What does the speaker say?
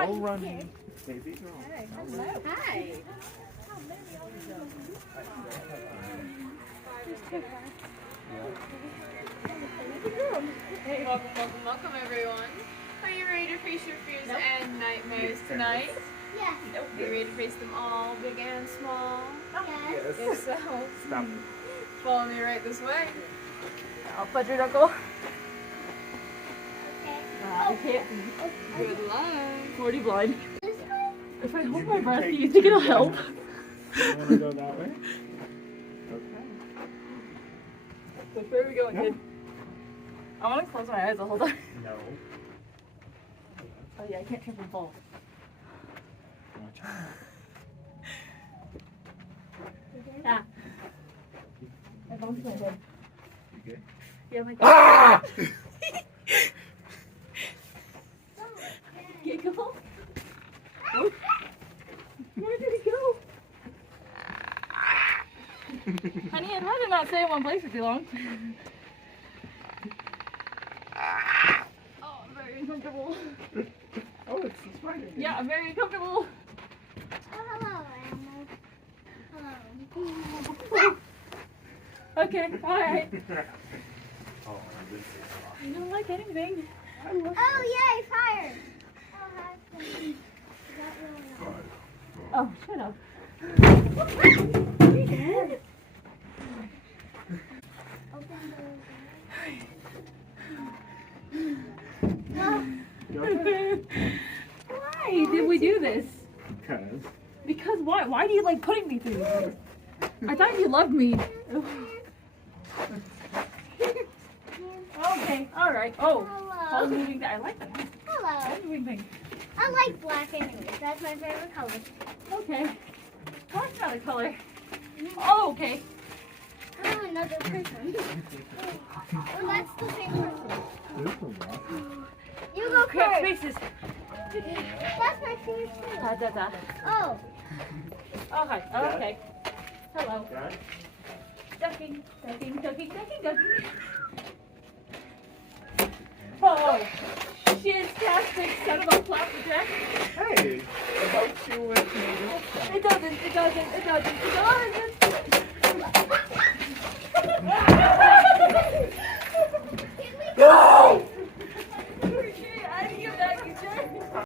Hi. No running. Baby girl. Hi. Hello. Hi. Hey, welcome everyone. Are you ready to face your fears and nightmares tonight? Yes. Nope. Are you ready to face them all, big and small? Yes. If so, Stop. follow me right this way. I'll put your knuckle. Okay. I can't see. Good luck. 40 blind. This way? If I hold my breath, do you think it'll help? You want to go that way? Okay. So where are we going, No. kid? I want to close my eyes the whole time. No. Oh yeah, I can't trip and fall. Watch out. Ah. I bumped my head. You good? Yeah, my Ah! Giggle. Oh. Where did he go? Honey, I'd rather not stay in one place for too long. Oh, I'm very uncomfortable. Oh, it's the spider. Yeah, I'm very uncomfortable. Hello, animal. Hello. Okay, alright. Oh, I did say that. You don't like anything. Oh, yay, fire! Oh, husband. That really nice. Oh, shut up. Open You okay? Why did we do this? Because. Because why? Why do you like putting me through this? I thought you loved me. Okay, alright. Oh, all Hello. moving. I like that. Hello. All moving thing. I like black anyways. That's my favorite color. Okay. Black's not a color. Oh, okay. I'm another person. Oh, that's the same person. There's a rock. You go Crap first. spaces. That's my favorite too. Da, da, da. Oh. Oh, hi. Oh, okay. Hello. Dad? Ducking, ducking, ducking, ducking, ducking. Oh, Shizz-tastic Son of a FlapJack. Hey! It helps you with your girlfriend. It doesn't, it doesn't, it doesn't, it doesn't.